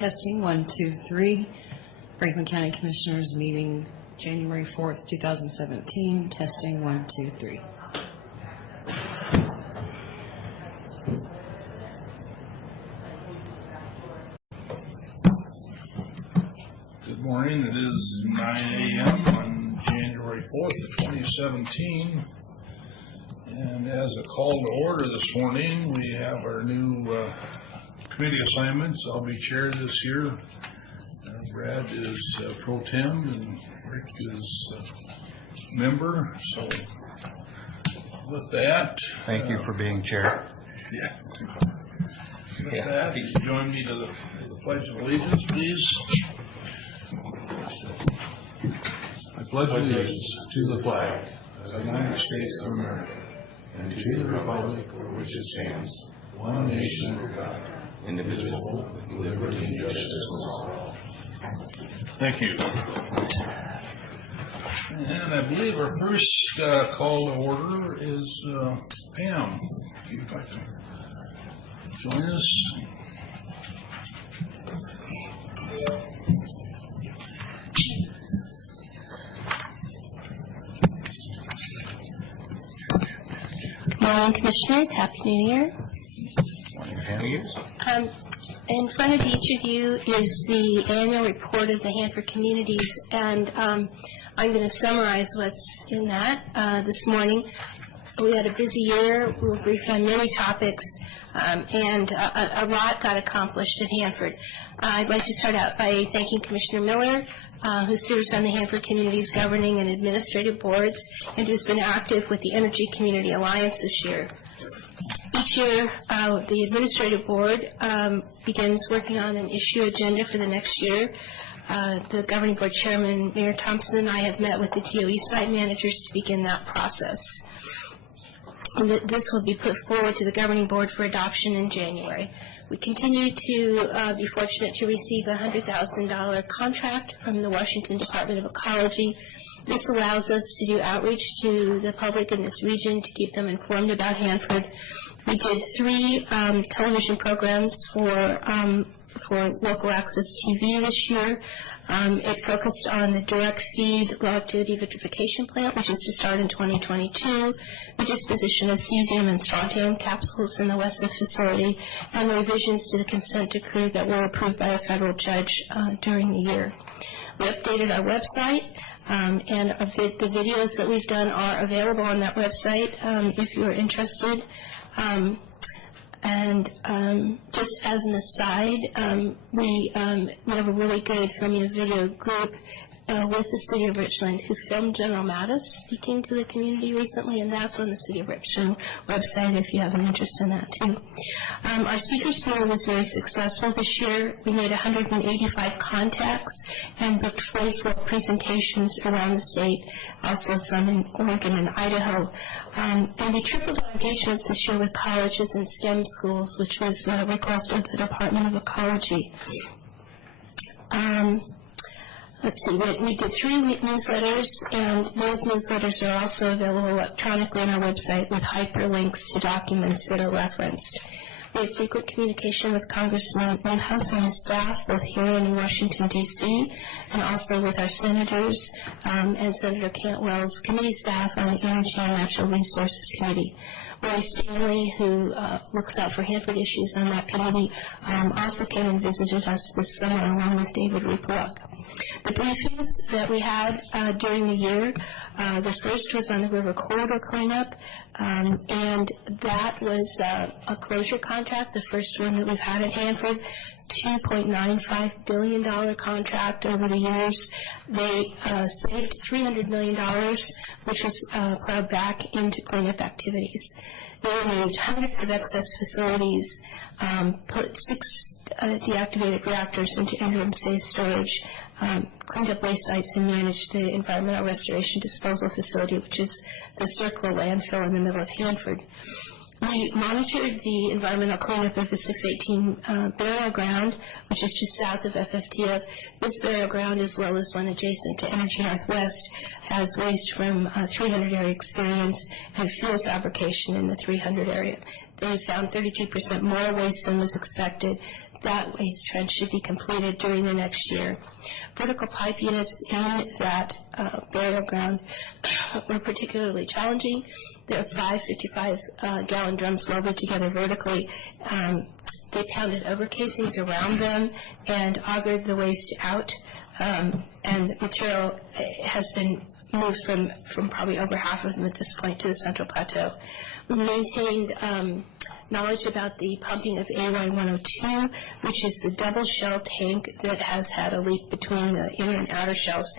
Testing 1, 2, 3. Franklin County Commissioners meeting January 4th, 2017. Testing 1, 2, 3. Good morning. It is 9 a.m. on January 4th, 2017. And as a call to order this morning, we have our new committee assignments. I'll be chair this year. Brad is pro tem and Rick is member. So with that, thank you for being chair. Yeah. With that, you can join me to the Pledge of Allegiance, please. I pledge allegiance to the flag of the United States of America and to the republic for which it stands, one nation under God, indivisible, with liberty and justice for all. Thank you. And I believe our first call to order is Pam. If you'd like to join us. Morning, Commissioners. Happy New Year. Morning, Pam. In front of each of you is the annual report of the Hanford Communities, and I'm going to summarize what's in that this morning. We had a busy year. We were briefed on many topics, and a lot got accomplished at Hanford. I'd like to start out by thanking Commissioner Miller, who serves on the Hanford Communities Governing and Administrative Boards, and who's been active with the Energy Community Alliance this year. Each year, the Administrative Board begins working on an issue agenda for the next year. The Governing Board Chairman, Mayor Thompson, and I have met with the DOE site managers to begin that process. And this will be put forward to the Governing Board for adoption in January. We continue to be fortunate to receive a $100,000 contract from the Washington Department of Ecology. This allows us to do outreach to the public in this region to keep them informed about Hanford. We did 3 television programs for local access TV this year. It focused on the direct feed low activity vitrification plant, which is to start in 2022, the disposition of cesium and strontium capsules in the Westcliff facility, and the revisions to the consent decree that were approved by a federal judge during the year. We updated our website, and the videos that we've done are available on that website if you're interested. Just as an aside, we have a really good filming and video group with the City of Richland who filmed General Mattis speaking to the community recently, and that's on the City of Richland website if you have an interest in that too. Our speakers panel was very successful this year. We made 185 contacts and booked 44 presentations around the state, also some in Oregon and Idaho. And we tripled our engagements this year with colleges and STEM schools, which was a request of the Department of Ecology. Let's see, we did 3 newsletters, and those newsletters are also available electronically on our website with hyperlinks to documents that are referenced. We have frequent communication with Congressman Morehouse and his staff, both here and in Washington, D.C., and also with our senators and Senator Cantwell's committee staff on the Energy and Natural Resources Committee. Roy Stanley, who looks out for Hanford issues on that committee, also came and visited us this summer along with David Ruppluck. The briefings that we had during the year, the first was on the river corridor cleanup, and that was a closure contract, the first one that we've had at Hanford, $2.95 billion contract over the years. They saved $300 million, which was plowed back into cleanup activities. They removed hundreds of excess facilities, put 6 deactivated reactors into interim safe storage, cleaned up waste sites, and managed the environmental restoration disposal facility, which is the Circle landfill in the middle of Hanford. We monitored the environmental cleanup of the 618 burial ground, which is just south of FFTF. This burial ground, as well as one adjacent to Energy Northwest, has waste from 300 area experience and fuel fabrication in the 300 area. they found 32% more waste than was expected. That waste trench should be completed during the next year. Vertical pipe units in that burial ground were particularly challenging. There are 5 55-gallon drums welded together vertically. They pounded over casings around them and augured the waste out, and the material has been moved from probably over half of them at this point to the Central Plateau. We maintained knowledge about the pumping of AY-102, which is the double shell tank that has had a leak between the inner and outer shells.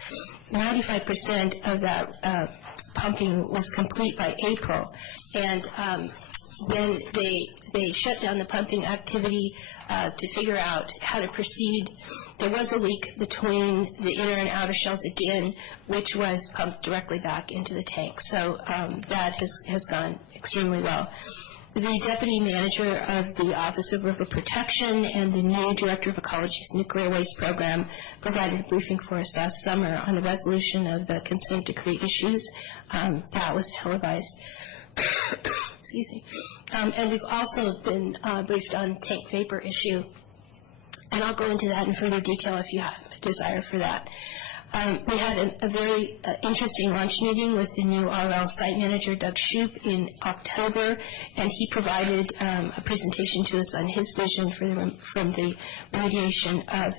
95% of that pumping was complete by April, and when they shut down the pumping activity to figure out how to proceed, there was a leak between the inner and outer shells again, which was pumped directly back into the tank. So that has gone extremely well. The deputy manager of the Office of River Protection and the new director of Ecology's nuclear waste program provided a briefing for us last summer on the resolution of the consent decree issues. That was televised. Excuse me. And we've also been briefed on the tank vapor issue, and I'll go into that in further detail if you have a desire for that. We had a very interesting launch meeting with the new RL site manager, Doug Shoup, in October, and he provided a presentation to us on his vision from the remediation of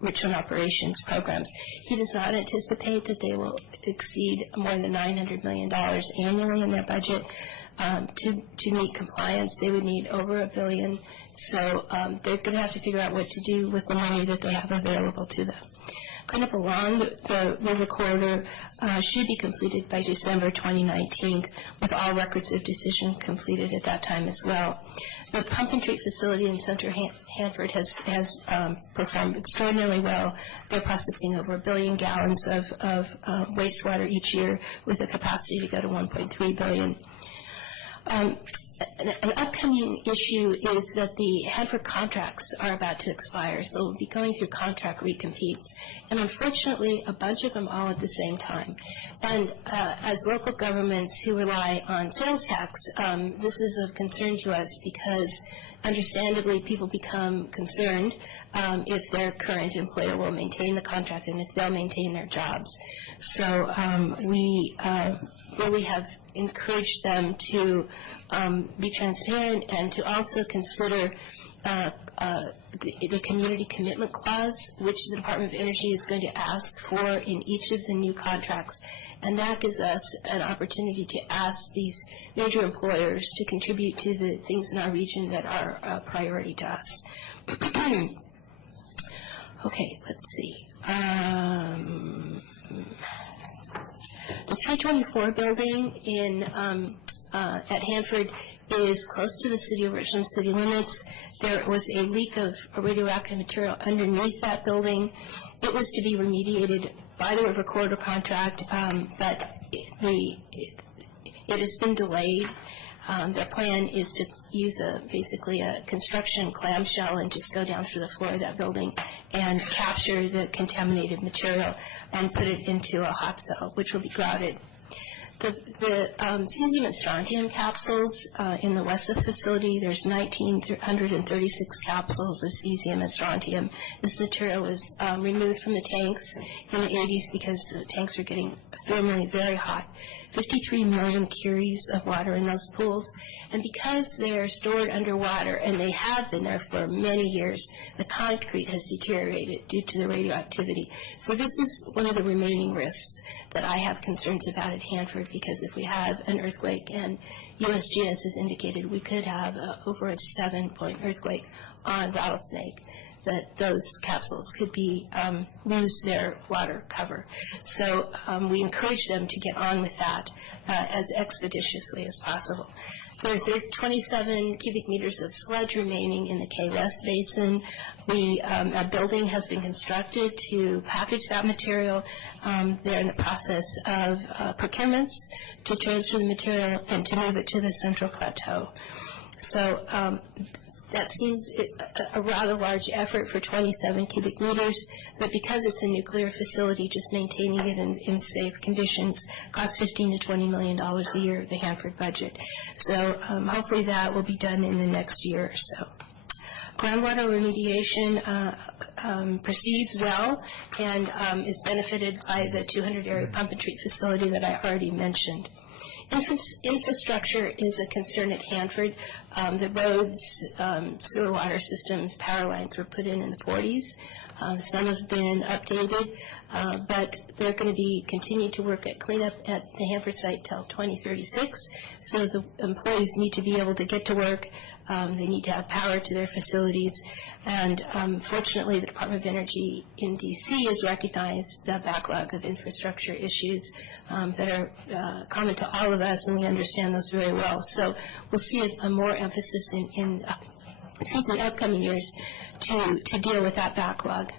Richland operations programs. He does not anticipate that they will exceed more than $900 million annually in their budget. To meet compliance, they would need over $1 billion, so they're going to have to figure out what to do with the money that they have available to them. Cleanup along the river corridor should be completed by December 2019, with all records of decision completed at that time as well. The pump and treat facility in Center Hanford has performed extraordinarily well. They're processing over 1 billion gallons of wastewater each year, with a capacity to go to 1.3 billion. An upcoming issue is that the Hanford contracts are about to expire, so we'll be going through contract recompetes, and unfortunately a bunch of them all at the same time. And as local governments who rely on sales tax, this is of concern to us because understandably people become concerned if their current employer will maintain the contract and if they'll maintain their jobs. So we really have encouraged them to be transparent and to also consider the community commitment clause, which the Department of Energy is going to ask for in each of the new contracts. And that gives us an opportunity to ask these major employers to contribute to the things in our region that are a priority to us. Okay, let's see. The 324 building in at Hanford is close to the city of Richland city limits. There was a leak of radioactive material underneath that building. It was to be remediated by the River Corridor contract, but it has been delayed. Their plan is to use basically a construction clamshell and just go down through the floor of that building and capture the contaminated material and put it into a hot cell, which will be grouted. The cesium and strontium capsules in the WESA facility, there's 1,936 capsules of cesium and strontium. This material was removed from the tanks in the 80s because the tanks were getting thermally very hot. 53 million curies of water in those pools. And because they're stored underwater, and they have been there for many years, the concrete has deteriorated due to the radioactivity. So this is one of the remaining risks that I have concerns about at Hanford, because if we have an earthquake, and USGS has indicated we could have over a 7-point earthquake on Rattlesnake, that those capsules could be lose their water cover. So we encourage them to get on with that as expeditiously as possible. There are 27 cubic meters of sludge remaining in the Key West Basin. A building has been constructed to package that material. They're in the process of procurements to transfer the material and to move it to the Central Plateau. So That seems a rather large effort for 27 cubic meters, but because it's a nuclear facility, just maintaining it in safe conditions costs $15 to $20 million a year, the Hanford budget. So hopefully that will be done in the next year or so. Groundwater remediation proceeds well and is benefited by the 200-area pump and treat facility that I already mentioned. Infrastructure is a concern at Hanford. The roads, sewer water systems, power lines were put in the 40s. Some have been updated, but they're going to be continue to work at cleanup at the Hanford site till 2036. So the employees need to be able to get to work. They need to have power to their facilities. And fortunately, the Department of Energy in D.C. has recognized the backlog of infrastructure issues that are common to all of us, and we understand those very well. So we'll see a more emphasis in upcoming years to deal with that backlog.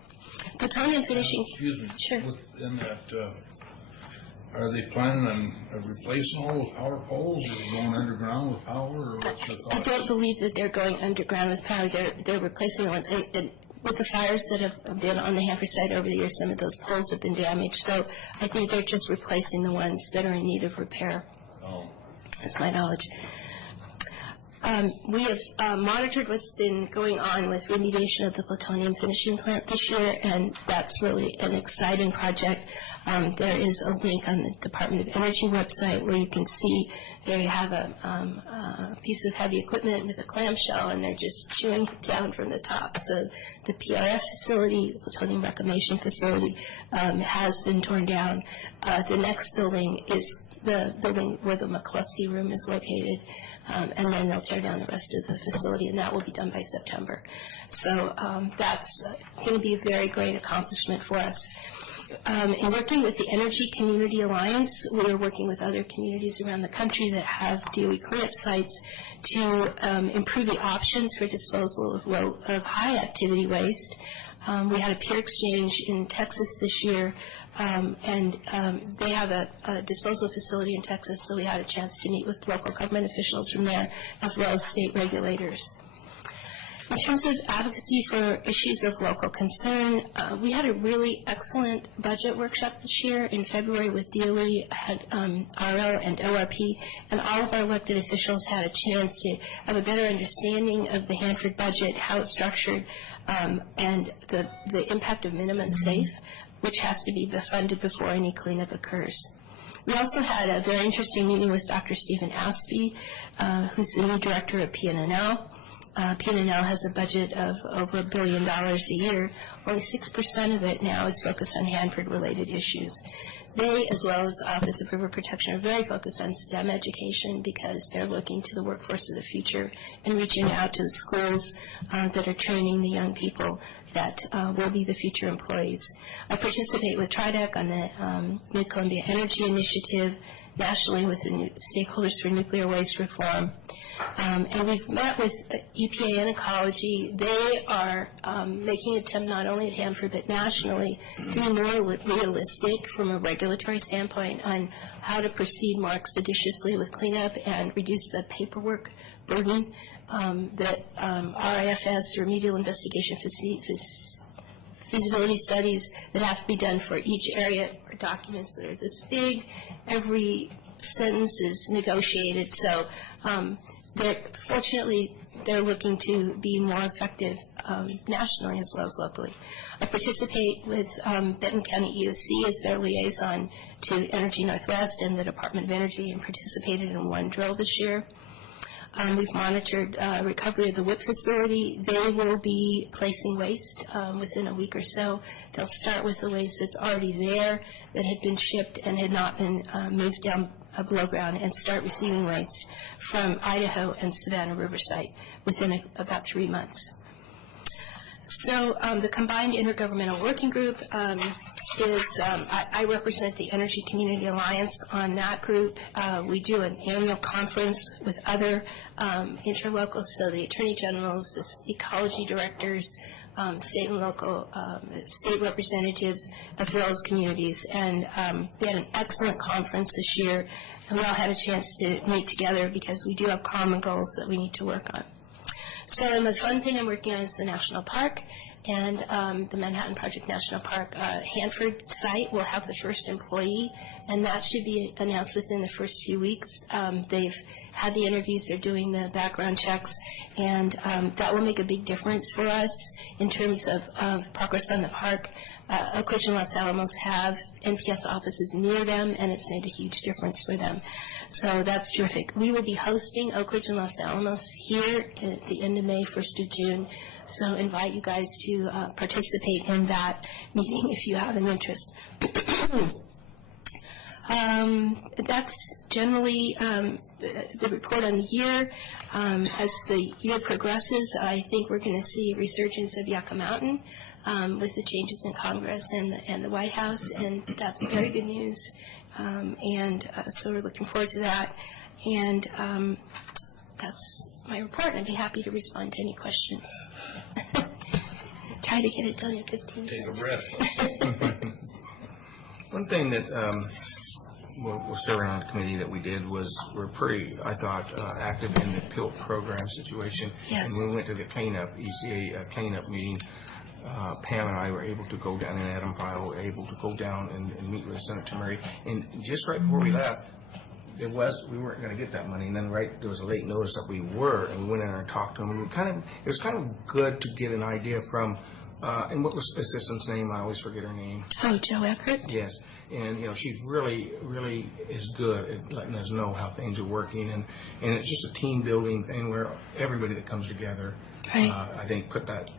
Plutonium finishing. Excuse me. Sure. Within that, are they planning on replacing all those power poles, or going underground with power, or what's your thoughts? I don't believe that they're going underground with power. They're replacing the ones. And with the fires that have been on the Hanford site over the years, some of those poles have been damaged. So I think they're just replacing the ones that are in need of repair. Oh. That's my knowledge. We have monitored what's been going on with remediation of the plutonium finishing plant this year, and that's really an exciting project. There is a link on the Department of Energy website where you can see they have a piece of heavy equipment with a clamshell, and they're just chewing it down from the top. So the PRF facility, the plutonium reclamation facility, has been torn down. The next building is the building where the McCluskey room is located, and then they'll tear down the rest of the facility, and that will be done by September. So that's going to be a very great accomplishment for us. In working with the Energy Community Alliance, we're working with other communities around the country that have DOE cleanup sites to improve the options for disposal of high-activity waste. We had a peer exchange in Texas this year, and they have a disposal facility in Texas, so we had a chance to meet with local government officials from there, as well as state regulators. In terms of advocacy for issues of local concern, we had a really excellent budget workshop this year in February with DOE, had RO and ORP, and all of our elected officials had a chance to have a better understanding of the Hanford budget, how it's structured, and the impact of minimum safe, which has to be funded before any cleanup occurs. We also had a very interesting meeting with Dr. Stephen Aspey, who's the new director of PNNL. PNNL has a budget of over $1 billion a year. Only 6% of it now is focused on Hanford-related issues. They, as well as Office of River Protection, are very focused on STEM education because they're looking to the workforce of the future and reaching out to the schools that are training the young people that will be the future employees. I participate with TRIDEC on the Mid-Columbia Energy Initiative, nationally with the stakeholders for nuclear waste reform. And we've met with EPA and Ecology. They are making an attempt not only at Hanford but nationally to be more realistic from a regulatory standpoint on how to proceed more expeditiously with cleanup and reduce the paperwork burden that RIFS, remedial investigation feasibility studies that have to be done for each area, or documents that are this big. Every sentence is negotiated. So fortunately, they're looking to be more effective nationally as well as locally. I participate with Benton County EOC as their liaison to Energy Northwest and the Department of Energy, and participated in one drill this year. We've monitored recovery of the WIP facility. They will be placing waste within a week or so. They'll start with the waste that's already there that had been shipped and had not been moved down below ground, and start receiving waste from Idaho and Savannah Riverside within about 3 months. So the Combined Intergovernmental Working Group is, I represent the Energy Community Alliance on that group. We do an annual conference with other interlocals, so the Attorney Generals, the ecology directors, state and local state representatives, as well as communities. And we had an excellent conference this year, and we all had a chance to meet together because we do have common goals that we need to work on. So the fun thing I'm working on is the National Park, and the Manhattan Project National Park Hanford site will have the first employee, and that should be announced within the first few weeks. They've had the interviews, they're doing the background checks, and that will make a big difference for us in terms of progress on the park. Oak Ridge and Los Alamos have NPS offices near them, and it's made a huge difference for them. So that's terrific. We will be hosting Oak Ridge and Los Alamos here at the end of May, 1st of June. So invite you guys to participate in that meeting if you have an interest. That's generally the report on the year. As the year progresses, I think we're going to see a resurgence of Yucca Mountain with the changes in Congress and the White House, and that's very good news. So we're looking forward to that. And that's my report, and I'd be happy to respond to any questions. Try to get it done in 15 minutes. Take a breath. One thing that we're serving on the committee that we did was we're pretty, I thought, active in the PILT program situation. Yes. And when we went to the cleanup, ECA cleanup meeting, Pam and I were able to go down, and Adam File were able to go down and meet with Senator Murray. And just right before we left, we weren't going to get that money, and then there was a late notice that we were, and we went in there and talked to him. And it was kind of good to get an idea from, and what was the assistant's name? I always forget her name. Oh, Joe Eckert? Yes, and she really, really is good at letting us know how things are working, and it's just a team building thing where everybody that comes together, right. I think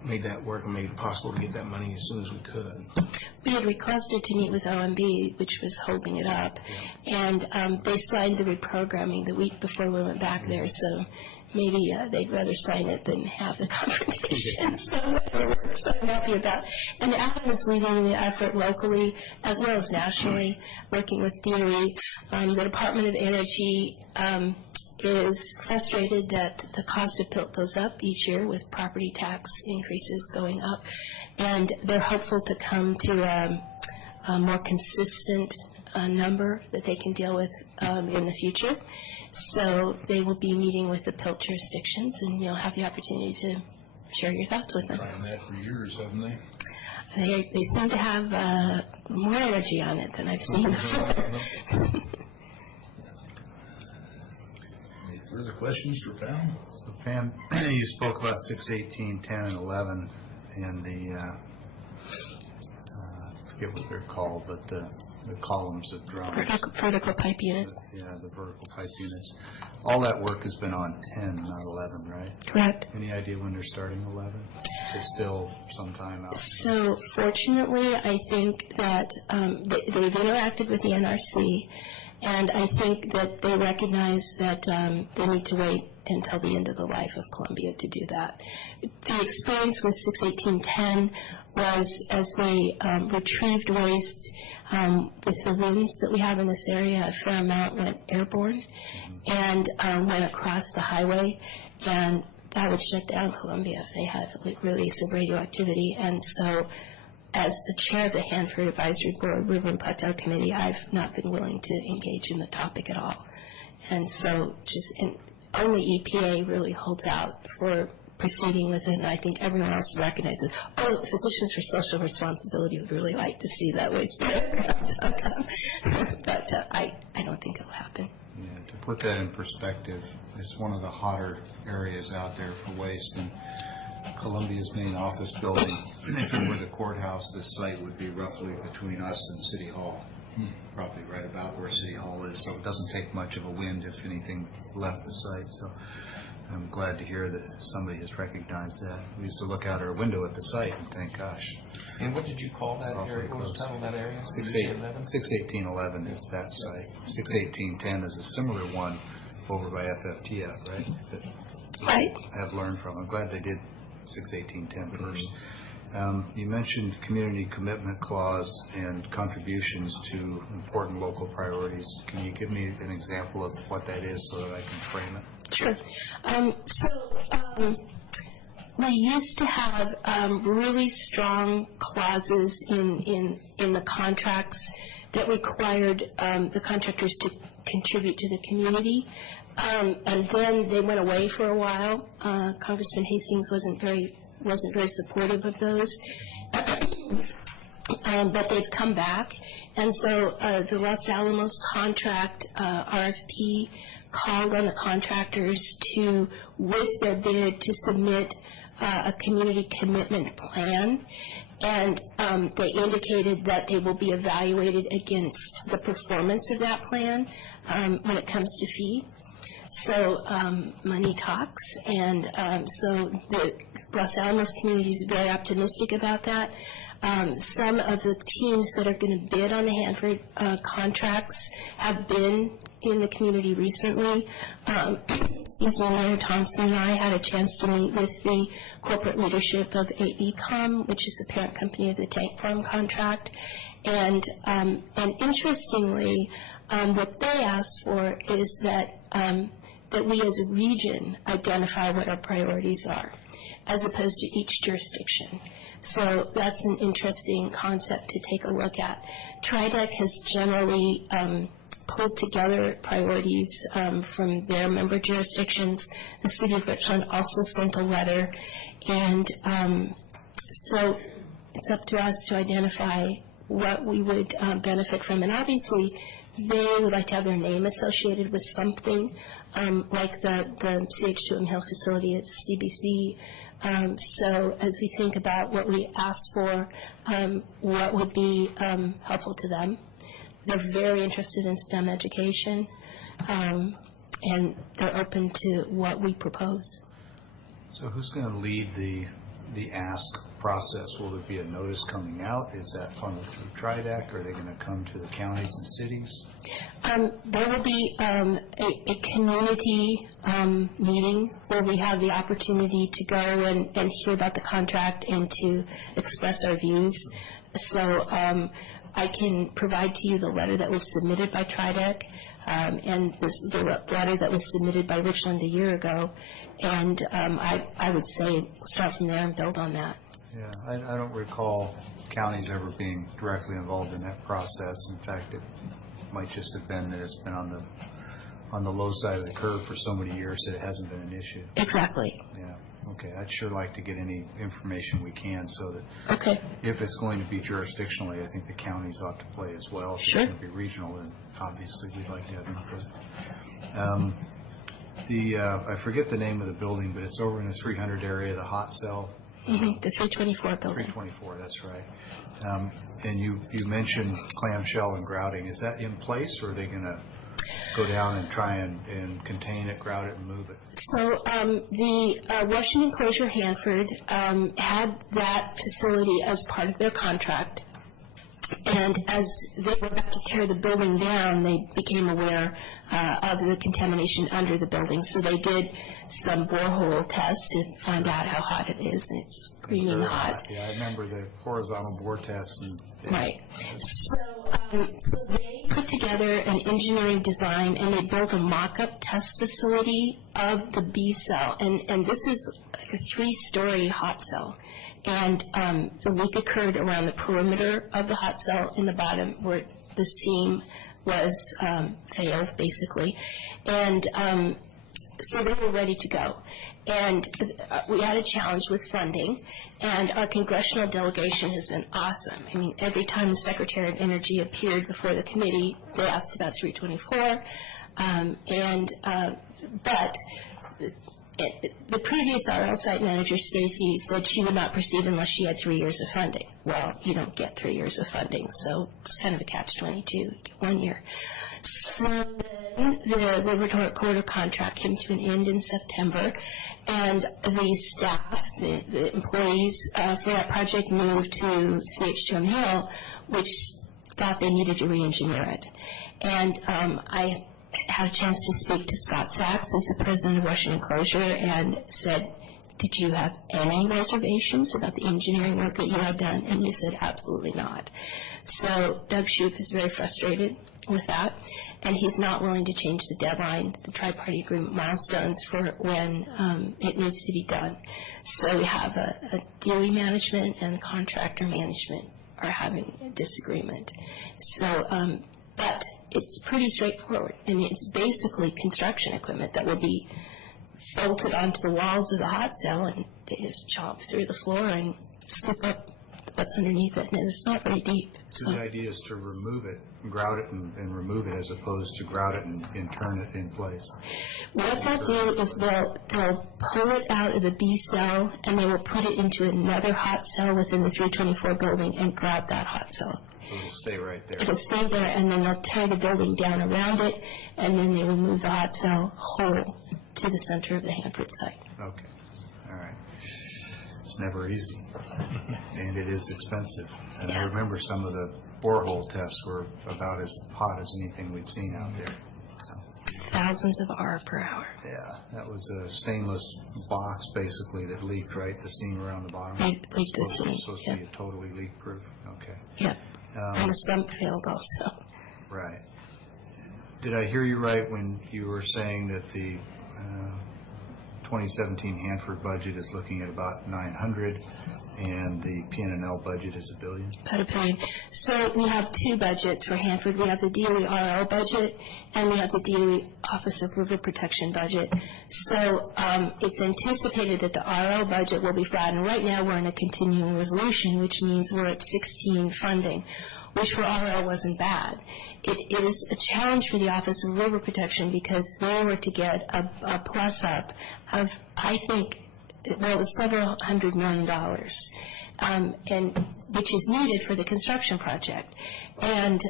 made that work and made it possible to get that money as soon as we could. We had requested to meet with OMB, which was holding it up, and they signed the reprogramming the week before we went back there, so maybe they'd rather sign it than have the confrontation. So I'm happy with that. And Adam is leading the effort locally as well as nationally, working with DOE. The Department of Energy is frustrated that the cost of PILT goes up each year with property tax increases going up, and they're hopeful to come to a more consistent number that they can deal with in the future. So they will be meeting with the PILT jurisdictions, and you'll have the opportunity to share your thoughts with them. Trying that for years, haven't they? They seem to have more energy on it than I've seen before. Any further questions for Pam? So Pam, you spoke about 6, 18, 10, and 11, and the, I forget what they're called, but the columns of drums. Vertical pipe units. Yeah, the vertical pipe units. All that work has been on 10, not 11, right? Correct. Any idea when they're starting 11? It's still some time out. So fortunately, I think that they've interacted with the NRC, and I think that they recognize that they need to wait until the end of the life of Columbia to do that. The experience with 61810 was as they retrieved waste with the winds that we have in this area, a fair amount went airborne and went across the highway, and that would shut down Columbia if they had a release of radioactivity. And so as the chair of the Hanford Advisory Board River and Plateau Committee, I've not been willing to engage in the topic at all. And so only EPA really holds out for proceeding with it, and I think everyone else recognizes, Physicians for Social Responsibility would really like to see that waste diagram. But I don't think it'll happen. Yeah, to put that in perspective, it's one of the hotter areas out there for waste, and Columbia's main office building, if it were the courthouse, this site would be roughly between us and City Hall, probably right about where City Hall is, so it doesn't take much of a wind if anything left the site. So I'm glad to hear that somebody has recognized that. We used to look out our window at the site and think, gosh. And what did you call that area? What was the title of that area? 61811 is that site. 61810 is a similar one over by FFTF, right? That Right. I've learned from. I'm glad they did 61810 first. You mentioned community commitment clause and contributions to important local priorities. Can you give me an example of what that is so that I can frame it? Sure. We used to have really strong clauses in the contracts that required the contractors contribute to the community. And then they went away for a while. Congressman Hastings wasn't very supportive of those. But they've come back. And so the Los Alamos contract, RFP, called on the contractors to, with their bid, to submit a community commitment plan. And they indicated that they will be evaluated against the performance of that plan when it comes to fee. So money talks, and so the Los Alamos community is very optimistic about that. Some of the teams that are going to bid on the Hanford contracts have been in the community recently. Mayor Thompson and I had a chance to meet with the corporate leadership of AECOM, which is the parent company of the tank farm contract. And interestingly, what they asked for is that that we as a region identify what our priorities are, as opposed to each jurisdiction. So that's an interesting concept to take a look at. TRIDEC has generally pulled together priorities from their member jurisdictions. The City of Richland also sent a letter, and so it's up to us to identify what we would benefit from. And obviously, they would like to have their name associated with something, like the CH2M Hill facility at CBC. So as we think about what we ask for, what would be helpful to them. They're very interested in STEM education, and they're open to what we propose. So who's going to lead the ask process? Will there be a notice coming out? Is that funneled through TRIDEC? Are they going to come to the counties and cities? There will be a community meeting where we have the opportunity to go and hear about the contract and to express our views. So I can provide to you the letter that was submitted by TRIDEC and the letter that was submitted by Richland a year ago. And I would say start from there and build on that. Yeah, I don't recall counties ever being directly involved in that process. In fact, it might just have been that it's been on the low side of the curve for so many years that it hasn't been an issue. Exactly. Yeah, okay. I'd sure like to get any information we can so that Okay. if it's going to be jurisdictionally, I think the counties ought to play as well. If Sure. it's going to be regional, then obviously we'd like to have input. I forget the name of the building, but it's over in the 300 area, the hot cell. Mm-hmm. The 324 building. 324, that's right. And you mentioned clamshell and grouting. Is that in place, or are they going to go down and try and contain it, grout it, and move it? So the Washington Enclosure Hanford had that facility as part of their contract. And as they were about to tear the building down, they became aware of the contamination under the building. So they did some borehole tests to find out how hot it is, and it's screaming Very hot. Yeah, I remember the horizontal bore tests. Right. So they put together an engineering design, and they built a mock-up test facility of the B cell. And this is like a 3-story hot cell. And the leak occurred around the perimeter of the hot cell in the bottom where the seam was failed, basically. And so they were ready to go. And we had a challenge with funding, and our congressional delegation has been awesome. I mean, every time the Secretary of Energy appeared before the committee, they asked about 324. But the previous RL site manager, Stacy, said she would not proceed unless she had 3 years of funding. Well, you don't get 3 years of funding, so it's kind of a catch-22, 1 year. So then the River Corridor contract came to an end in September, and the staff, the employees for that project moved to CH2M Hill, which thought they needed to re-engineer it. And I had a chance to speak to Scott Sachs, who's the president of Washington Enclosure, and said, did you have any reservations about the engineering work that you had done? And he said, absolutely not. So Doug Shoup is very frustrated with that, and he's not willing to change the deadline, the tri-party agreement milestones for when it needs to be done. So we have a DOE management and contractor management are having a disagreement. So But it's pretty straightforward, and it's basically construction equipment that will be bolted onto the walls of the hot cell, and they just chop through the floor and scoop up what's underneath it, and it's not very deep. So the idea is to remove it, grout it and remove it, as opposed to grout it and turn it in place. What they'll do is they'll pull it out of the B cell, and they will put it into another hot cell within the 324 building and grout that hot cell. So it'll stay right there. It'll stay there, and then they'll tear the building down around it, and then they will move the hot cell whole to the center of the Hanford site. Okay, all right. It's never easy, and it is expensive. And I remember some of the borehole tests were about as hot as anything we'd seen out there. Thousands of R per hour. Yeah, that was a stainless box, basically, that leaked, right? The seam around the bottom. Leaked the seam, Supposed to be totally leak-proof. Okay. Yep. And the sump failed also. Right. Did I hear you right when you were saying that the 2017 Hanford budget is looking at about 900, and the PNNL budget is $1 billion? About $1 billion. So we have two budgets for Hanford. We have the DOE RL budget, and we have the DOE Office of River Protection budget. So it's anticipated that the RL budget will be flat, and right now we're in a continuing resolution, which means we're at 16 funding, which for RL wasn't bad. It is a challenge for the Office of River Protection because they were to get a plus up of, I think, well, it was several $100 million, and which is needed for the construction project. And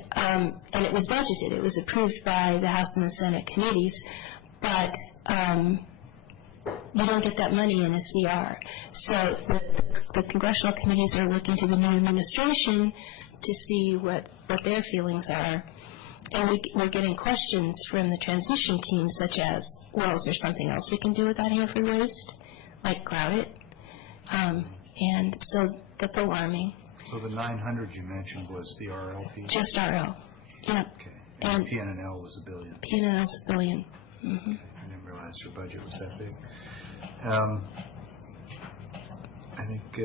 it was budgeted. It was approved by the House and the Senate committees, but you don't get that money in a CR. So the congressional committees are looking to the new administration to see what their feelings are. And we're getting questions from the transition team, such as, well, is there something else we can do with that Hanford waste, like grout it? And so that's alarming. So the 900 you mentioned was the RL piece? Just RL, yeah. Okay. And PNNL was $1 billion? PNNL's $1 billion. Mm-hmm. Okay. I didn't realize your budget was that big. I think,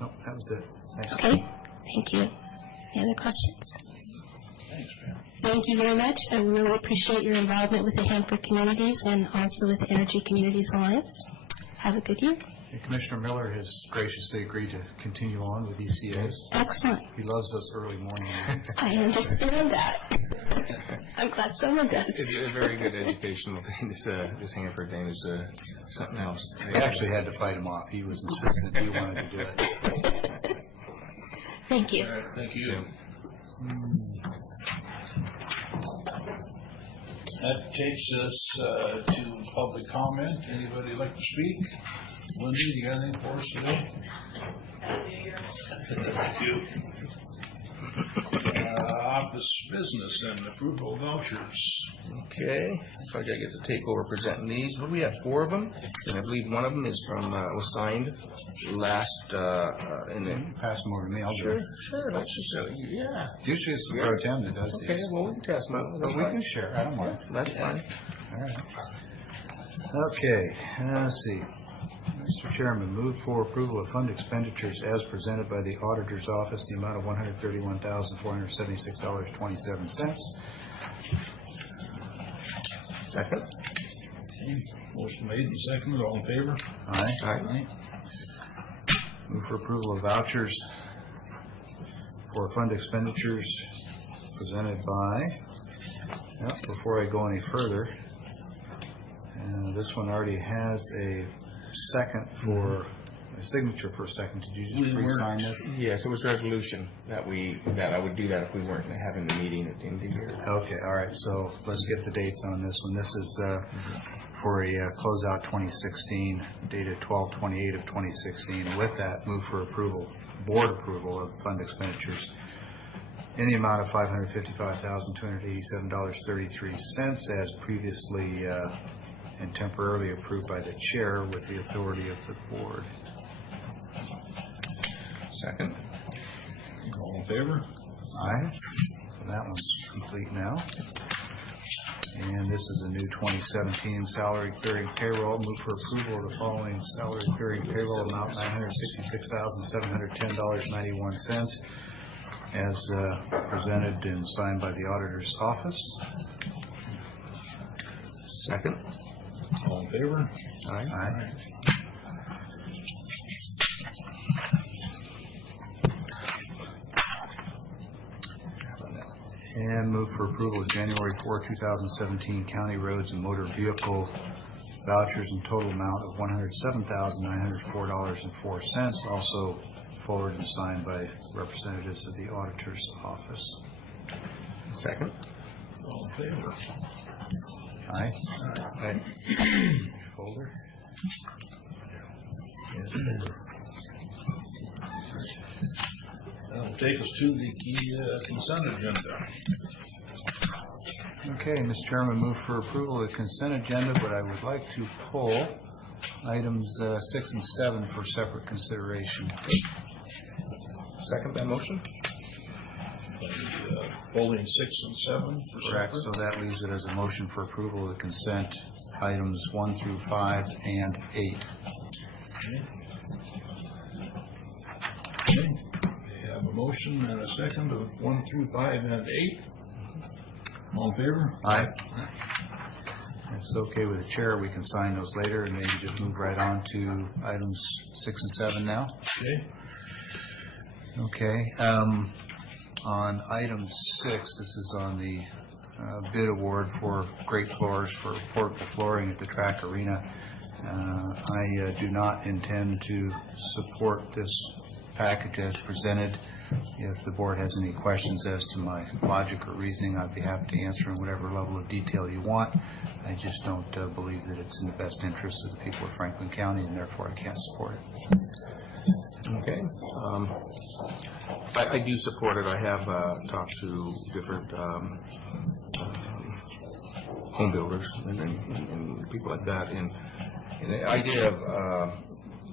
no, that was it. Thanks. Okay, thank you. Any other questions? Thanks, Pam. Thank you very much. I really appreciate your involvement with the Hanford communities and also with the Energy Communities Alliance. Have a good year. And Commissioner Miller has graciously agreed to continue on with ECA. Excellent. He loves those early morning meetings. I understand that. I'm glad someone does. It's a very good educational thing. This Hanford thing is something else. We actually had to fight him off. He was insistent he wanted to do it. Thank you. All right, thank you. That takes us to public comment. Anybody like to speak? Linda, you got anything for us today? Thank you. Office business and approval of vouchers. Okay, so I gotta get the takeover presenting these. What do we have? 4 of them, and I believe one of them is from was signed last in the. Pass them over to me. I'll do Sure, it. sure. Let's just yeah. Usually it's the pro tem that does Okay, these. well we can test them. But we can share. I don't mind. That's fine. All right. Okay, let's see. Mr. Chairman, move for approval of fund expenditures as presented by the Auditor's Office, the amount of $131,476.27. Second. Okay, motion made and seconded. All in favor? Aye. Aye. Move for approval of vouchers for fund expenditures presented by, before I go any further, this one already has a second for, a signature for a second. Did you just re-sign this? Yes, it was resolution that I would do that if we weren't having the meeting at the end of the year. Okay, all right, so let's get the dates on this one. This is for a closeout 2016, dated 12/28 of 2016. With that, move for approval, board approval of fund expenditures in the amount of $555,287.33 as previously and temporarily approved by the chair with the authority of the board. Second. All in favor? Aye. So that one's complete now. And this is a new 2017 salary clearing payroll. Move for approval of the following salary clearing payroll amount, $966,710.91, as presented and signed by the auditor's office. Second. All in favor? Aye. And move for approval of January 4, 2017 county roads and motor vehicle vouchers in total amount of $107,904.04, also forwarded and signed by representatives of the auditor's office. Second. All in favor? Aye. Aye. Folder. Yes, folder. That'll take us to the consent agenda. Okay, Mr. Chairman, move for approval of the consent agenda, but I would like to pull items 6 and 7 for separate consideration. Second that motion? Pulling 6 and 7 for Correct, separate. so that leaves it as a motion for approval of the consent items 1 through 5 and 8. Okay. We have a motion and a second of 1 through 5 and 8. All in favor? Aye. If it's okay with the chair, we can sign those later and maybe just move right on to items 6 and 7 now. Okay. Okay. On item 6, this is on the bid award for Great Floors for portable flooring at the track arena. I do not intend to support this package as presented. If the board has any questions as to my logic or reasoning, I'd be happy to answer in whatever level of detail you want. I just don't believe that it's in the best interest of the people of Franklin County, and therefore I can't support it. Okay. I do support it. I have talked to different home builders and people like that, and the idea of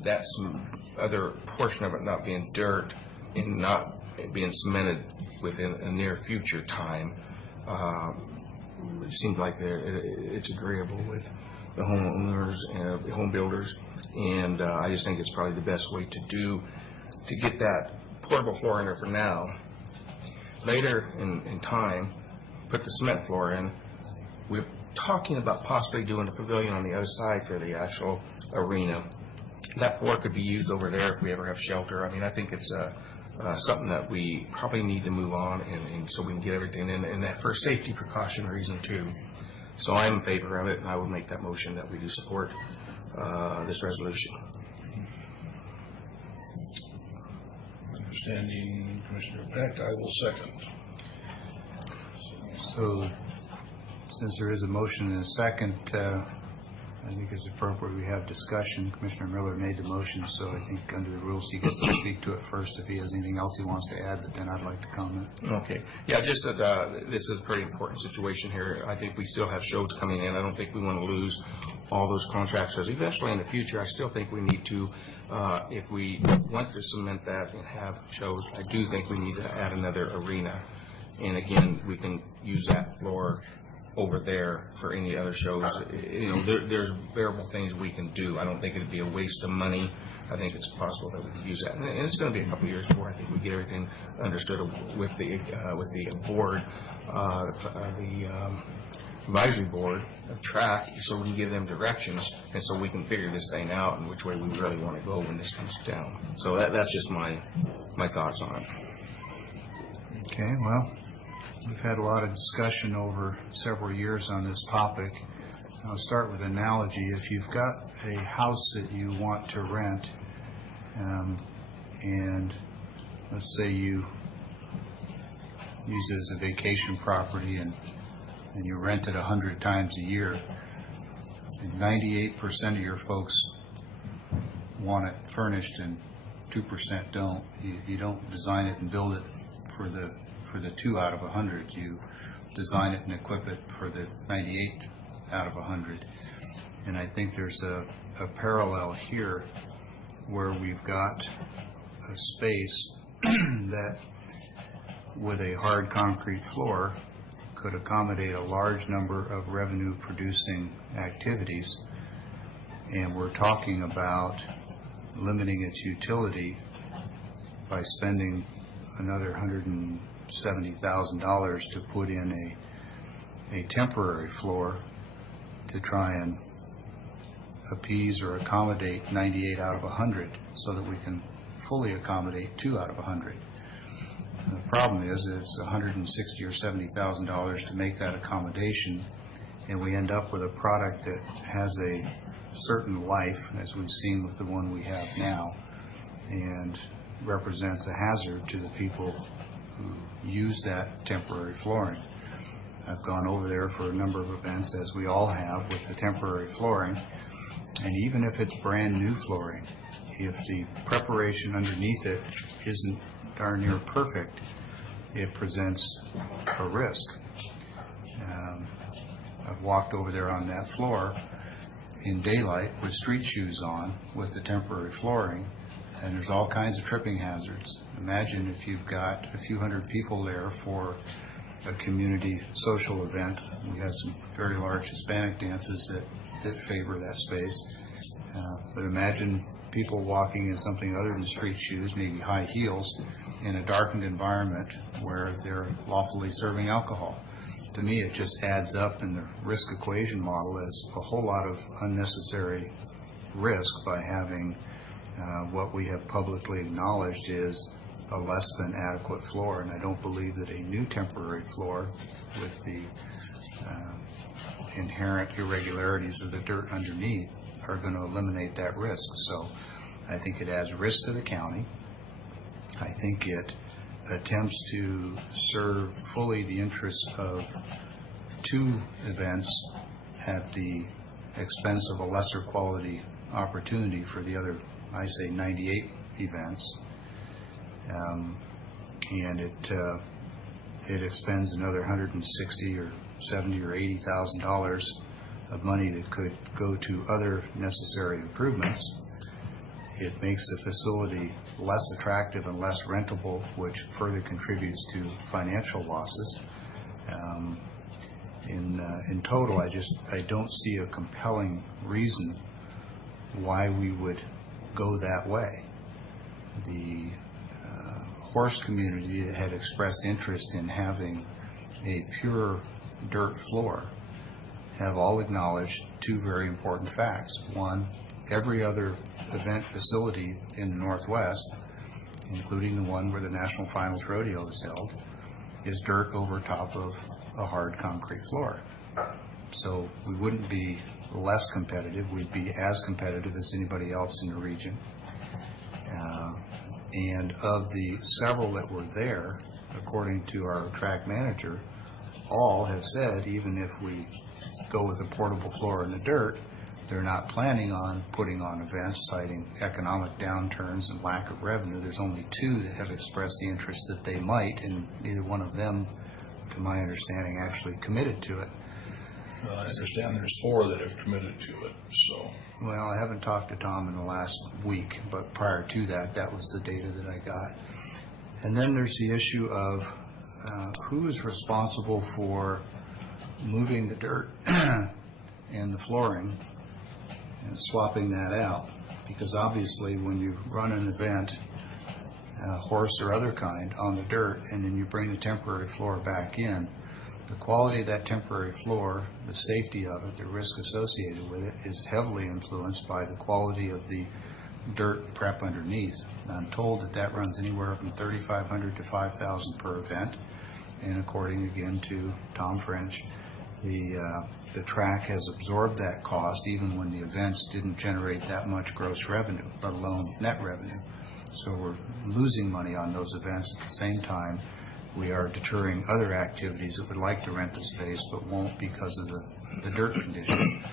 that some other portion of it not being dirt and not being cemented within a near future time, it seems like it's agreeable with the homeowners and the home builders, and I just think it's probably the best way to get that portable floor in there for now. Later in time, put the cement floor in. We're talking about possibly doing a pavilion on the other side for the actual arena. That floor could be used over there if we ever have shelter. I mean, I think it's something that we probably need to move on, and so we can get everything in, and that for safety precaution reason too. So I'm in favor of it, and I would make that motion that we do support this resolution. Understanding Commissioner Peck, I will second. So, since there is a motion and a second, I think it's appropriate we have discussion. Commissioner Miller made the motion, so I think under the rules he gets to speak to it first. If he has anything else he wants to add, but then I'd like to comment. Okay. Yeah, just that this is a pretty important situation here. I think we still have shows coming in. I don't think we want to lose all those contracts, because eventually in the future, I still think we need to, if we want to cement that and have shows, I do think we need to add another arena. And again, we can use that floor over there for any other shows. You know, there's variable things we can do. I don't think it'd be a waste of money. I think it's possible that we could use that, and it's going to be a couple of years before I think we get everything understood with the board, the advisory board of track, so we can give them directions, and so we can figure this thing out and which way we really want to go when this comes down. So that's just my thoughts on it. Okay, well, we've had a lot of discussion over several years on this topic. I'll start with an analogy. If you've got a house that you want to rent, and let's say you use it as a vacation property and you rent it 100 times a year, and 98% of your folks want it furnished and 2% don't. You don't design it and build it for the 2 out of 100. You design it and equip it for the 98 out of 100. And I think there's a parallel here where we've got a space that with a hard concrete floor could accommodate a large number of revenue producing activities, and we're talking about limiting its utility by spending another $150,000 $70,000 to put in a temporary floor to try and appease or accommodate 98 out of 100 so that we can fully accommodate 2 out of 100. And the problem is it's $160,000 or $70,000 to make that accommodation, and we end up with a product that has a certain life, as we've seen with the one we have now, and represents a hazard to the people who use that temporary flooring. I've gone over there for a number of events, as we all have, with the temporary flooring, and even if it's brand new flooring, if the preparation underneath it isn't darn near perfect, it presents a risk. I've walked over there on that floor in daylight with street shoes on with the temporary flooring, and there's all kinds of tripping hazards. Imagine if you've got a few hundred people there for a community social event. We have some very large Hispanic dances that favor that space. But imagine people walking in something other than street shoes, maybe high heels, in a darkened environment where they're lawfully serving alcohol. To me, it just adds up in the risk equation model as a whole lot of unnecessary risk by having what we have publicly acknowledged is a less than adequate floor. And I don't believe that a new temporary floor with the inherent irregularities of the dirt underneath are going to eliminate that risk. So I think it adds risk to the county. I think it attempts to serve fully the interests of 2 events at the expense of a lesser quality opportunity for the other, I say, 98 events. And it expends another $160 or $70 or $80,000 of money that could go to other necessary improvements. It makes the facility less attractive and less rentable, which further contributes to financial losses. In total, I don't see a compelling reason why we would go that way. The horse community that had expressed interest in having a pure dirt floor have all acknowledged 2 very important facts. One, every other event facility in the Northwest, including the one where the National Finals Rodeo is held, is dirt over top of a hard concrete floor. So we wouldn't be less competitive, we'd be as competitive as anybody else in the region. And of the several that were there, according to our track manager, all have said, even if we go with a portable floor in the dirt, they're not planning on putting on events, citing economic downturns and lack of revenue. There's only 2 that have expressed the interest that they might, and neither one of them, to my understanding, actually committed to it. Well, I understand there's 4 that have committed to it, so. Well, I haven't talked to Tom in the last week, but prior to that, that was the data that I got. And then there's the issue of who is responsible for moving the dirt and the flooring and swapping that out. Because obviously when you run an event, horse or other kind, on the dirt, and then you bring the temporary floor back in, the quality of that temporary floor, the safety of it, the risk associated with it, is heavily influenced by the quality of the dirt prep underneath. I'm told that that runs anywhere from $3,500 to $5,000 per event, and according again to Tom French, the track has absorbed that cost even when the events didn't generate that much gross revenue, let alone net revenue. So we're losing money on those events. At the same time, we are deterring other activities that would like to rent the space but won't because of the dirt condition.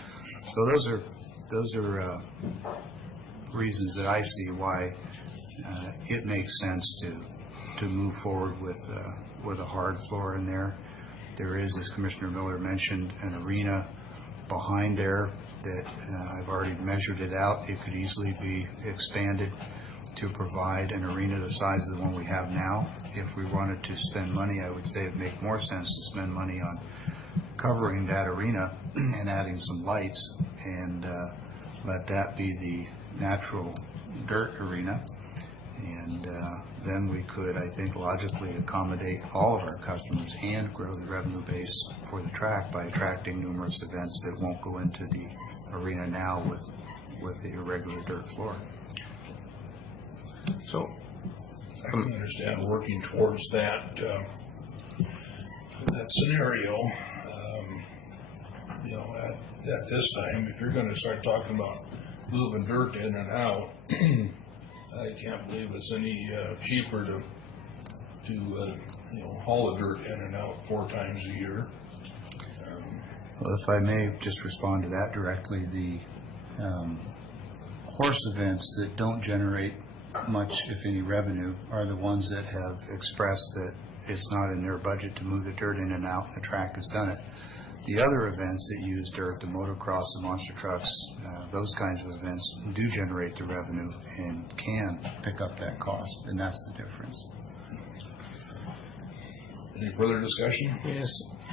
So those are reasons that I see why it makes sense to move forward with a hard floor in there. There is, as Commissioner Miller mentioned, an arena behind there that I've already measured it out. It could easily be expanded to provide an arena the size of the one we have now. If we wanted to spend money, I would say it'd make more sense to spend money on covering that arena and adding some lights and let that be the natural dirt arena. And then we could, I think, logically accommodate all of our customers and grow the revenue base for the track by attracting numerous events that won't go into the arena now with the irregular dirt floor. So, I can understand working towards that scenario. You know, at this time, if you're gonna start talking about moving dirt in and out, I can't believe it's any cheaper to haul the dirt in and out 4 times a year. Well, if I may just respond to that directly, the horse events that don't generate much, if any, revenue are the ones that have expressed that it's not in their budget to move the dirt in and out, and the track has done it. The other events that use dirt, the motocross, the monster trucks, those kinds of events do generate the revenue and can pick up that cost, and that's the difference. Any further discussion? yes,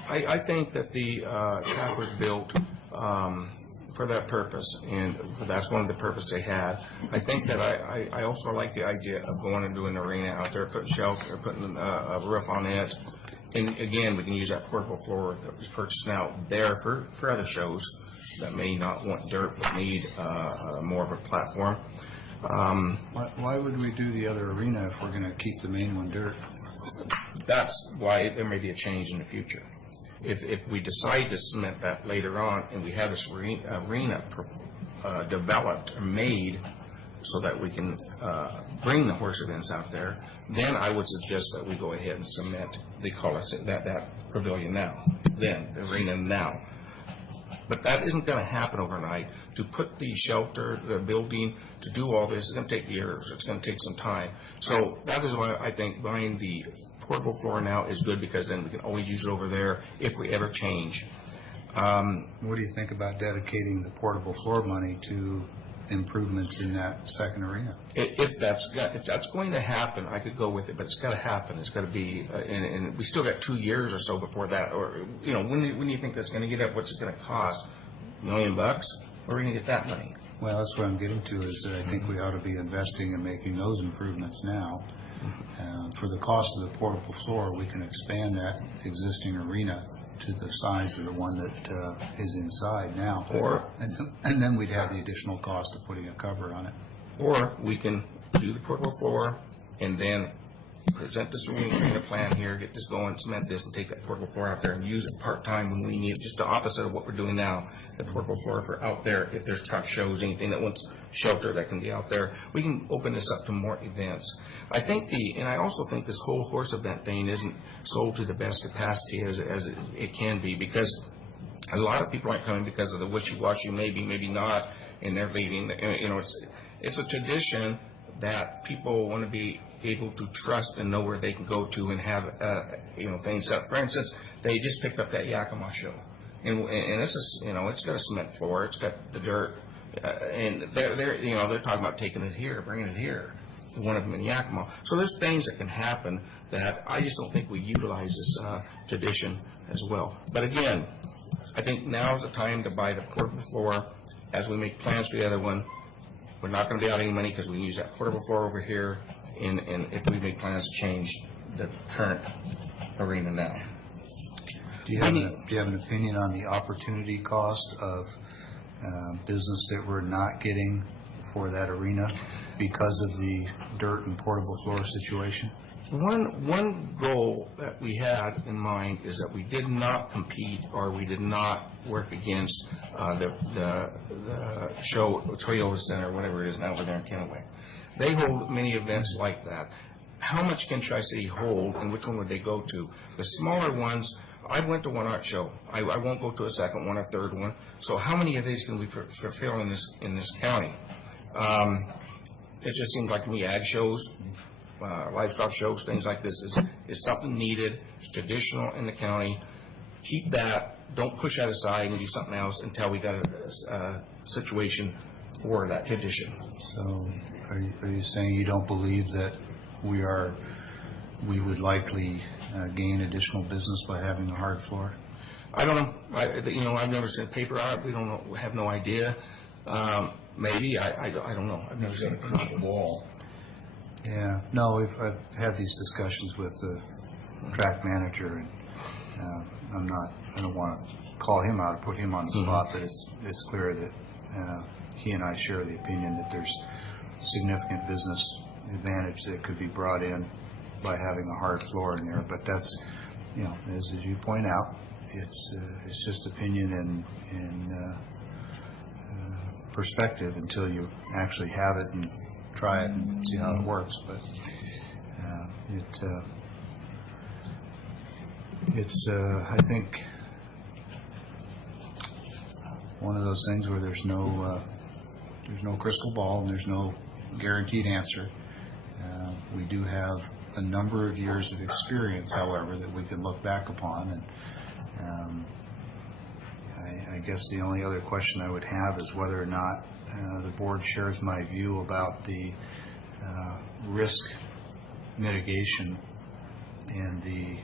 I think that the track was built for that purpose, and that's one of the purpose they had. I think that I also like the idea of going and doing an arena out there, putting shelter, putting a roof on it. And again, we can use that portable floor that was purchased now there for other shows that may not want dirt but need more of a platform. Why would we do the other arena if we're going to keep the main one dirt? That's why there may be a change in the future. If we decide to cement that later on and we have this arena developed or made so that we can bring the horse events out there, then I would suggest that we go ahead and cement, they call it that pavilion now, then, the arena now. But that isn't going to happen overnight. To put the shelter, the building, to do all this, it's going to take years. It's going to take some time. So that is why I think buying the portable floor now is good, because then we can always use it over there if we ever change. What do you think about dedicating the portable floor money to improvements in that second arena? If that's going to happen, I could go with it, but it's got to happen. It's got to be, and we still got 2 years or so before that. Or when do you think that's going to get up? What's it going to cost? $1 million? Where are we going to get that money? Well, that's what I'm getting to, is that I think we ought to be investing in making those improvements now. For the cost of the portable floor, we can expand that existing arena to the size of the one that is inside now. And then we'd have the additional cost of putting a cover on it. Or we can do the portable floor and then present this arena plan here, get this going, cement this, and take that portable floor out there and use it part-time when we need it. Just the opposite of what we're doing now. The portable floor for out there, if there's truck shows, anything that wants shelter that can be out there, we can open this up to more events. I think and I also think this whole horse event thing isn't sold to the best capacity as it can be, because a lot of people aren't coming because of the wishy-washy, maybe not, and they're leaving. It's a tradition that people want to be able to trust and know where they can go to and have things set. For instance, they just picked up that Yakima show, and it's it's got a cement floor, it's got the dirt, and they're talking about taking it here, bringing it here. One of them in Yakima. So there's things that can happen that I just don't think we utilize this tradition as well. But again, I think now is the time to buy the portable floor. As we make plans for the other one, we're not going to be out any money because we can use that portable floor over here, and if we make plans to change the current arena now. Do you have an opinion on the opportunity cost of business that we're not getting for that arena because of the dirt and portable floor situation? One goal that we had in mind is that we did not compete, or we did not work against the show, Toyota Center, whatever it is now over there in Kennewick. They hold many events like that. How much can Tri-City hold, and which one would they go to? The smaller ones, I went to one art show. I won't go to a second one or third one. So how many of these can we fulfill in this county? It just seems like to me ag shows, livestock shows, things like this is something needed. It's traditional in the county. Keep that. Don't push that aside and do something else until we got a situation for that tradition. So are you saying you don't believe that we would likely gain additional business by having a hard floor? I don't know. I've never seen a paper on it. We don't know. We have no idea. Maybe. I don't know. I've never seen a crystal ball. Yeah, no, I've had these discussions with the track manager, and I don't want to call him out or put him on the spot, but it's clear that he and I share the opinion that there's significant business advantage that could be brought in by having a hard floor in there. But that's, as you point out, it's just opinion and perspective until you actually have it and try it and see how it works. But it's I think one of those things where there's no crystal ball and there's no guaranteed answer. We do have a number of years of experience, however, that we can look back upon, and I guess the only other question I would have is whether or not the board shares my view about the risk mitigation and the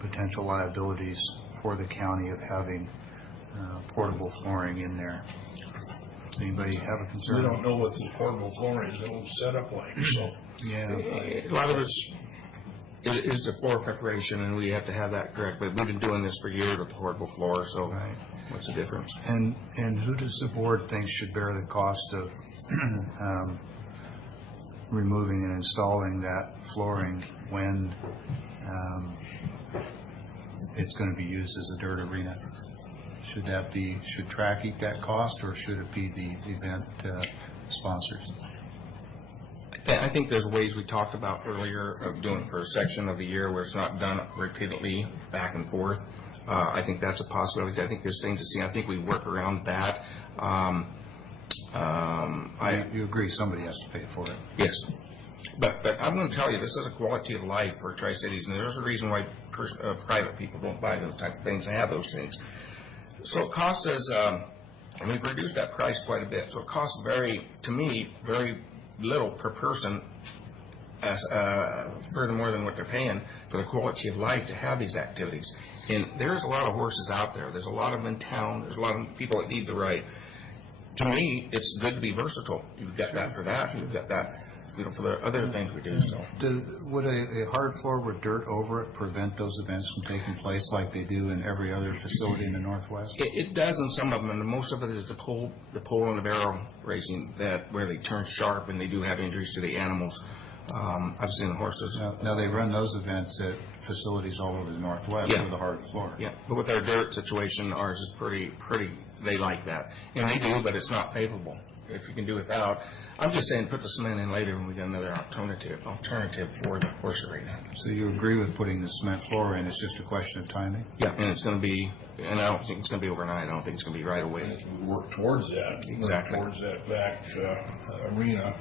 potential liabilities for the county of having portable flooring in there. Does anybody have a concern? We don't know what the portable flooring is going to set up like, so. Yeah. A lot of it is the floor preparation, and we have to have that correct. But we've been doing this for years with the portable floor, so Right. what's the difference? And who does the board think should bear the cost of removing and installing that flooring when it's going to be used as a dirt arena? Should track eat that cost, or should it be the event sponsors? I think there's ways we talked about earlier of doing it for a section of the year where it's not done repeatedly back and forth. I think that's a possibility. I think there's things to see. I think we work around that. You agree somebody has to pay for it? Yes. But I'm going to tell you, this is a quality of life for Tri-Cities, and there's a reason why private people don't buy those type of things and have those things. So it costs us, and we've reduced that price quite a bit, so it costs to me, very little per person, as furthermore than what they're paying for the quality of life to have these activities. And there's a lot of horses out there. There's a lot of them in town. There's a lot of people that need the right. To me, it's good to be versatile. You've got that for that. You've got that, for the other things we do. So, would a hard floor with dirt over it prevent those events from taking place like they do in every other facility in the Northwest? It does in some of them, and most of it is the pole and the barrel racing where they turn sharp and they do have injuries to the animals. I've seen horses. Now they run those events at facilities all over the Northwest with a hard floor. Yeah, but with our dirt situation, ours is pretty. They like that, and they do, but it's not favorable. If you can do without, I'm just saying, put the cement in later when we got another alternative for the horse arena. So you agree with putting the cement floor in? It's just a question of timing. Yeah, and it's going to be, and I don't think it's going to be overnight. I don't think it's going to be right away. We work towards that. Exactly. Work towards that back arena.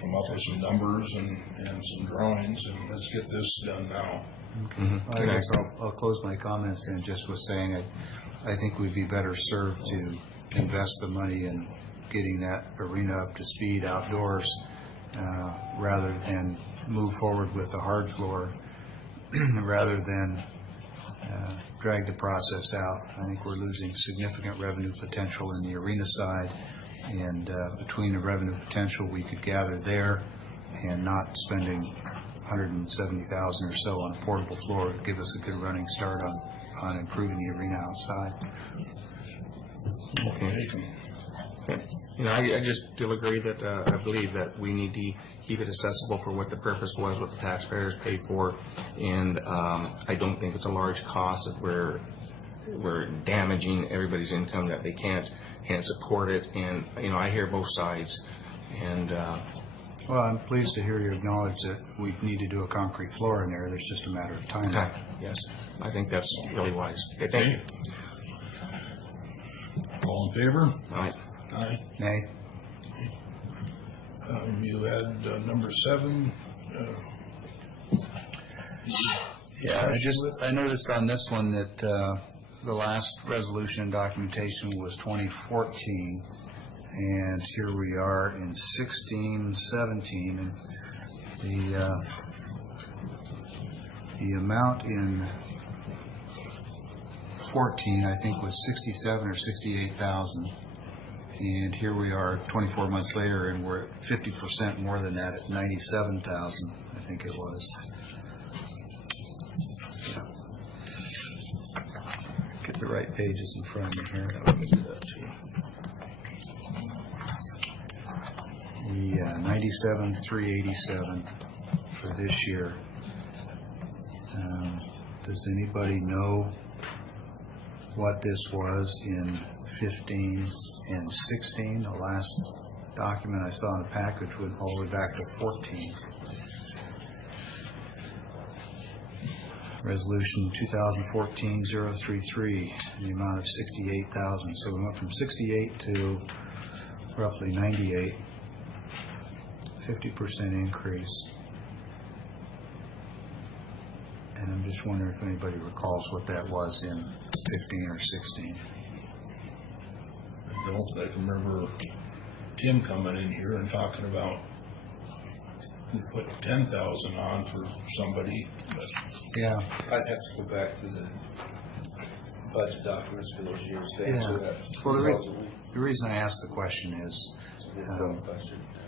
Come up with some numbers and some drawings, and let's get this done now. Okay. I guess I'll close my comments and just with saying I think we'd be better served to invest the money in getting that arena up to speed outdoors rather than move forward with a hard floor rather than drag the process out. I think we're losing significant revenue potential in the arena side, and between the revenue potential we could gather there and not spending $170,000 or so on a portable floor would give us a good running start on improving the arena outside. Okay. I just still agree that I believe that we need to keep it accessible for what the purpose was, what the taxpayers paid for, and I don't think it's a large cost that we're damaging everybody's income, that they can't support it. And I hear both sides, and well, I'm pleased to hear you acknowledge that we need to do a concrete floor in there. There's just a matter of time. Yes, I think that's really wise. Okay, thank you. All in favor? All right. Aye. Nay? You had number 7. Yeah, I noticed on this one that the last resolution documentation was 2014, and here we are in 16, 17, and the amount in 14, I think, was 67 or 68,000, And here we are 24 months later, and we're at 50% more than that at 97,000, I think it was. So, get the right pages in front of me here. That would do that too. 97,387 for this year. Does anybody know what this was in 15 and 16? The last document I saw in the package went all the way back to 14. Resolution 2014-033 in the amount of 68,000. So we went from 68 to roughly 98, 50% increase. And I'm just wondering if anybody recalls what that was in 15 or 16. I don't, I can remember Tim coming in here and talking about we put 10,000 on for somebody, but Yeah. I'd have to go back to the budget documents for those years to Yeah. answer that. Well, the reason I asked the question is,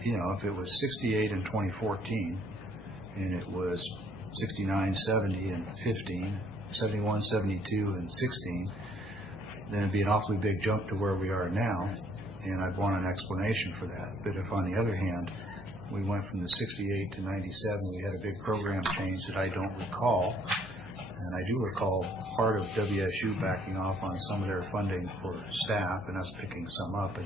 you know, if it was 68 in 2014, and it was 69, 70 in 15, 71, 72 in 16, then it'd be an awfully big jump to where we are now, and I'd want an explanation for that. But if, on the other hand, we went from the 68 to 97, we had a big program change that I don't recall, and I do recall part of WSU backing off on some of their funding for staff and us picking some up.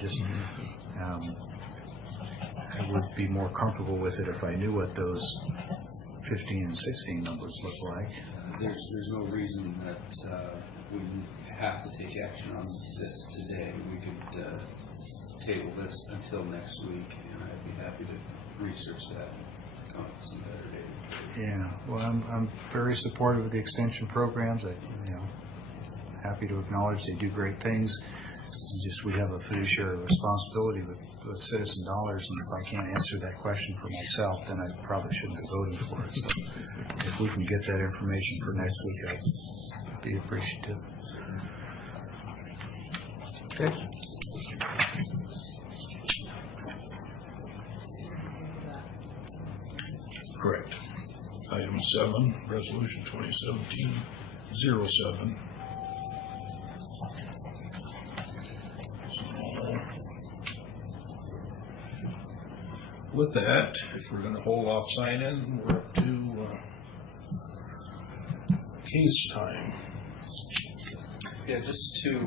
I would be more comfortable with it if I knew what those 15 and 16 numbers look like. There's no reason that we have to take action on this today. We could table this until next week, and I'd be happy to research that and come up with some better data. Yeah, well, I'm very supportive of the extension programs. Happy to acknowledge they do great things. We have a fiduciary responsibility with citizen dollars, and if I can't answer that question for myself, then I probably shouldn't be voting for it. So if we can get that information for next week, I'd be appreciative. Okay. correct. Item 7, Resolution 2017-07. With that, if we're going to hold off sign-in, we're up to case time. Yeah, just to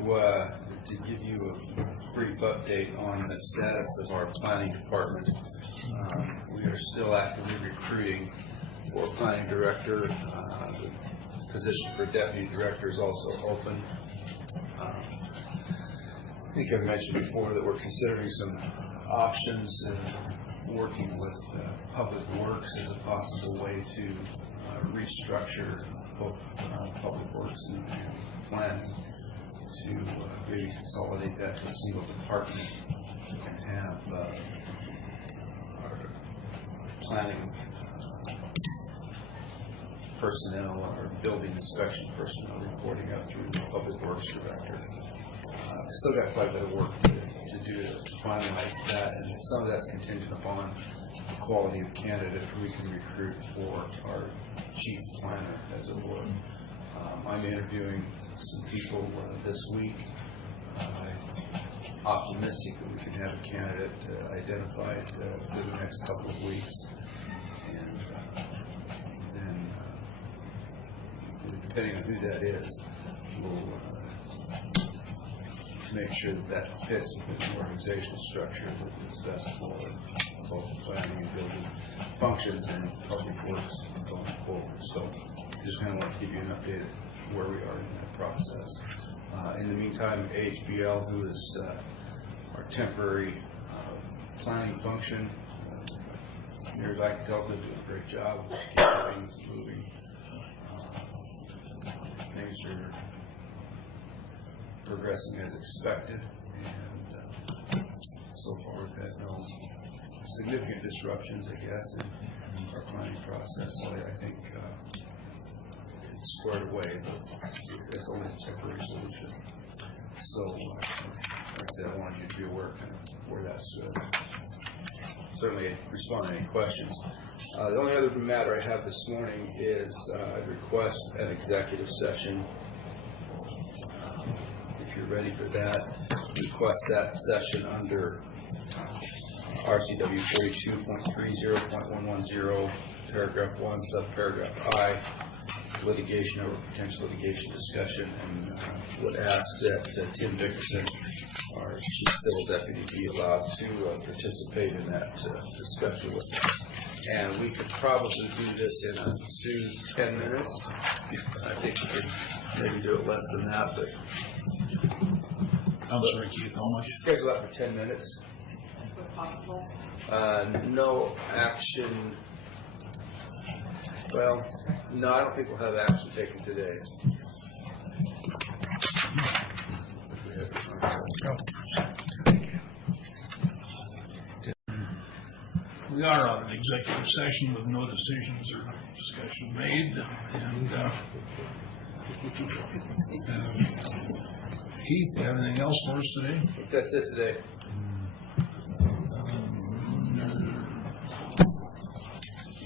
give you a brief update on the status of our planning department. We are still actively recruiting for planning director. The position for deputy director is also open. I think I've mentioned before that we're considering some options and working with Public Works as a possible way to restructure both Public Works and planning to really consolidate that to a single department and have our planning personnel or building inspection personnel reporting up through the Public Works director. Still got quite a bit of work to do to finalize that, and some of that's contingent upon the quality of candidate we can recruit for our chief planner, as it were. I'm interviewing some people this week. I'm optimistic that we can have a candidate identified within the next couple of weeks, and then depending on who that is, we'll make sure that that fits within the organizational structure that is best for both planning and building functions and Public Works going forward. So just kind of want to give you an update of where we are in that process. In the meantime, AHBL, who is our temporary planning function, Mary Black Delta doing a great job of keeping things moving. Things are progressing as expected, and so far we've had no significant disruptions, I guess, in our planning process. So I think it's squared away, but it's only a temporary solution. So, like I said, I wanted you to be aware of kind of where that stood. Certainly respond to any questions. The only other matter I have this morning is I'd request an executive session. If you're ready for that, request that session under RCW 42.30.110, paragraph 1, subparagraph I, litigation or potential litigation discussion, and would ask that Tim Dickerson, our chief civil deputy, be allowed to participate in that discussion with us. And we could probably do this in 10 minutes. I think we could maybe do it less than that, but I'm sorry, Keith, how much? schedule that for 10 minutes. Possible. No action. Well, no, I don't think we'll have action taken today. We are on an executive session with no decisions or discussion made, and Keith, you have anything else for us today? I think that's it today.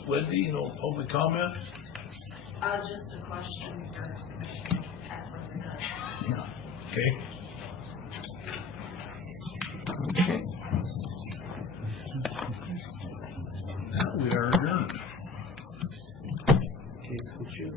Wendy, no public comment? Just a question for Commissioner Casper. Okay. Now we are adjourned. Keith, would you